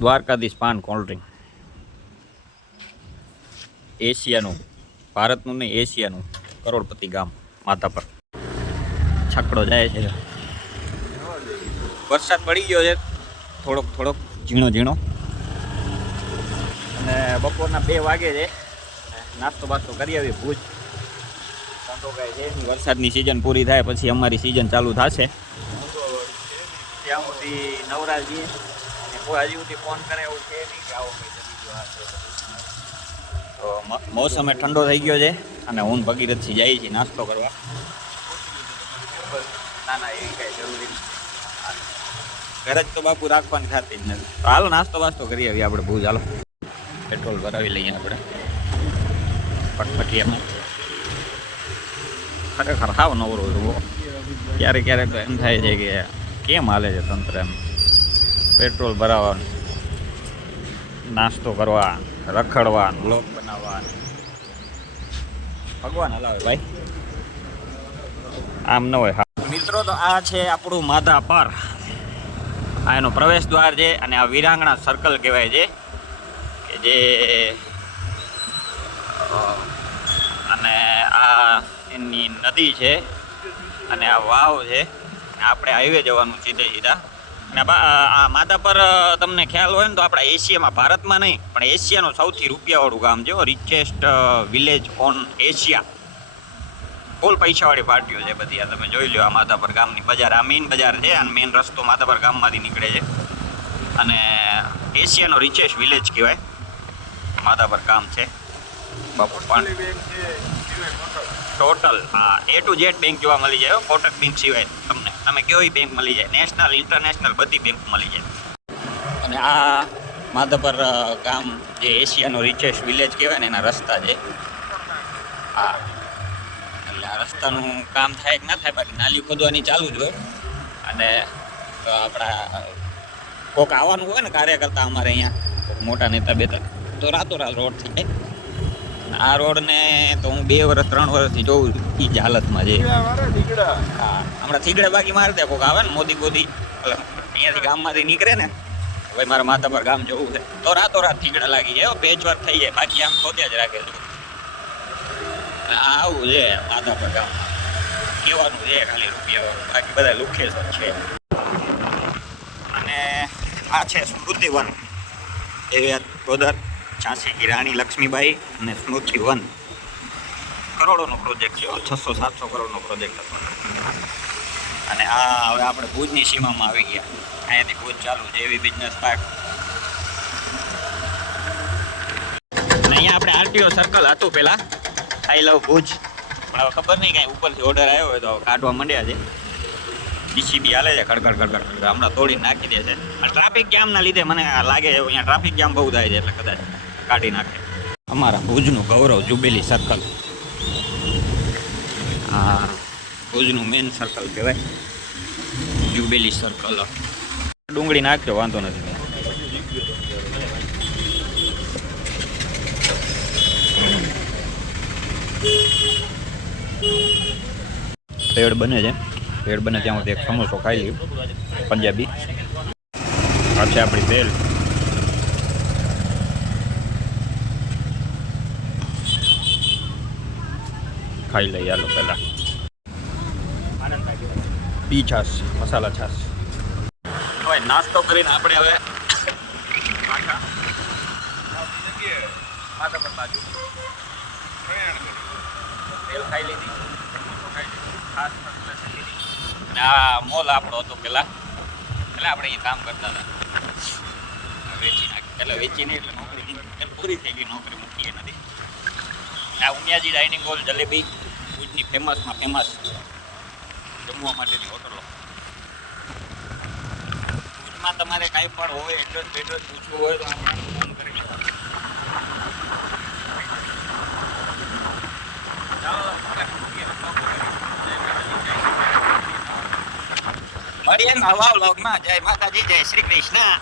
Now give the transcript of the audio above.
દ્વારકાધીશ પાન cold drink એશિયાનું, ભારતનું નહીં એશિયાનું કરોડપતિ ગામ માધાપર. છકડો જાય છે. વરસાદ પડી ગયો છે થોડોક ઝીણો ઝીણો, અને બપોરના 2 વાગે છે. નાસ્તો બાસ્તો કરી આવી ભૂજ ધંધો કાંઈ છે નહીં. વરસાદની સિઝન પૂરી થાય પછી અમારી સિઝન ચાલુ થશે. ત્યાં સુધી નવરાજી કોઈ હજી સુધી ફોન કરે એવું છે નહીં કે આવો તો મોસમે ઠંડો થઈ ગયો છે અને હું ભગીરથથી જઈએ છીએ નાસ્તો કરવા. ના એવી કાંઈ જરૂરી ઘરે જ તો બાપુ રાખવાની થતી જ નથી. તો હાલો નાસ્તો બાસ્તો કરી આવીએ આપણે ભૂજ. હાલો પેટ્રોલ ભરાવી લઈએ આપણે પટપટીયામાં. ખરેખર હાવ નવરો જુઓ. ક્યારેક ક્યારેક તો એમ થાય છે કે કેમ હાલે છે તંત્ર, એમ પેટ્રોલ ભરાવાનું, નાસ્તો કરવા, રખડવાનું, બ્લોગ બનાવવાનું. ભગવાન હલાવે ભાઈ, આમ ન હોય. મિત્રો તો આ છે આપણું માધાપર. આ એનો પ્રવેશ દ્વાર છે અને આ વિરાંગણા સર્કલ કહેવાય છે કે જે, અને આ એની નદી છે અને આ વાવ છે. આપણે હાઈવે જવાનું સીધા. અને આ માધાપર તમને ખ્યાલ હોય ને તો આપણા એશિયામાં, ભારતમાં નહીં પણ એશિયાનું સૌથી રૂપિયાવાળું ગામ છે. Richest village on Asia. Full પૈસાવાળી પાર્ટીઓ છે બધી. આ તમે જોઈ લો, આ માધાપર ગામની બજાર, આ મેઇન બજાર છે. અને મેઇન રસ્તો માધાપર ગામમાંથી નીકળે છે અને એશિયાનો રિચેસ્ટ વિલેજ કહેવાય માધાપર ગામ છે. બાપુ પાણી ટોટલ હા A to Z બેંક જોવા મળી જાય. કોટક બેંક સિવાય તમે કયો એ બેંક મળી જાય, નેશનલ ઇન્ટરનેશનલ બધી બેંક મળી જાય. અને આ માધાપર ગામ જે એશિયાનો રિચેસ્ટ વિલેજ કહેવાય ને એના રસ્તા છે. હા એટલે આ રસ્તાનું કામ થાય કે ના થાય, બાકી નાલી ખોદવાની ચાલુ જ હોય. અને આપણા કોક આવવાનું હોય ને કાર્યકર્તા અમારે અહીંયા મોટા નેતા બેતા, તો રાતોરાત રોડ થઈ જાય. આ રોડને તો હું 2 વર્ષ 3 વર્ષથી જોઉં એ જ હાલતમાં છે. હા હમણાં થીગડે બાકી મારે ત્યાં કોઈક આવે ને મોદી અહીંયાથી ગામમાંથી નીકળે ને, ભાઈ મારા માધાપર ગામ જવું છે તો રાતોરાત થીગડા લાગી જાય, પેચ વર્ક થઈ જાય. બાકી આમ ખોદ્યા જ રાખે છે. આવું છે માધાપર ગામ, કહેવાનું છે ખાલી રૂપિયા, બાકી બધા લુખેસર છે. અને આ છે સ્મૃતિવન એરિયા ગોદર, ઝાંસી કી રાણી લક્ષ્મીબાઈ અને સ્મૃતિવન. કરોડોનો પ્રોજેક્ટ છે, 600-700 કરોડનો પ્રોજેક્ટ હતો. અને આ હવે આપણે ભુજની સીમામાં આવી ગયા. અહીંયાથી ભુજ ચાલુ છે એવી બિઝનેસ પાર્ક. અને અહીંયા આપણે RTO સર્કલ હતું પહેલાં, આઈ લવ ભુજ, પણ હવે ખબર નહીં કાંઈ ઉપરથી ઓર્ડર આવ્યો હોય તો કાઢવા માંડ્યા છે. DCB હાલે છે ખડખડ, હમણાં તોડીને નાખી દે છે. અને ટ્રાફિક જામના લીધે મને લાગે છે અહીંયા ટ્રાફિક જામ બહુ થાય છે, એટલે કદાચ કાઢી નાખે. અમારા ભુજનું ગૌરવ જુબેલી સર્કલ, હા ભુજનું મેઇન સર્કલ કહેવાય જુબેલી સર્કલ. ડુંગળી નાખજો, વાંધો નથી. ભેળ બને છે, ભેળ બને ત્યાં સુધી એક સમોસો ખાઈ લઈએ પંજાબી. આ છે આપણી ભેળ. ખાઈ લઈએ હાલો પહેલાં. ઈ છાશ, મસાલા છાશ. હવે નાસ્તો કરીને આપણે હવે માધાપર બાજુ ભેળ ખાઈ લીધી. અને આ મોલ આપણો હતો પેલા, આપણે એ કામ કરતા હતા, વેચી નાખી. એટલે વેચીને એટલે નોકરી પૂરી થઈ ગઈ, નોકરી મૂકી નથી. આ ઉમિયાજી ડાઇનિંગ હોલ જલેબી, ભુજની ફેમસમાં ફેમસ જમવા માટેની હોટલો. ભુજમાં તમારે કાંઈ પણ હોય, એડ્રેસ પૂછવું હોય તો આપણે ફોન કરી લો. મળીએ નવા વ્લોગમાં. જય માતાજી, જય શ્રી કૃષ્ણ.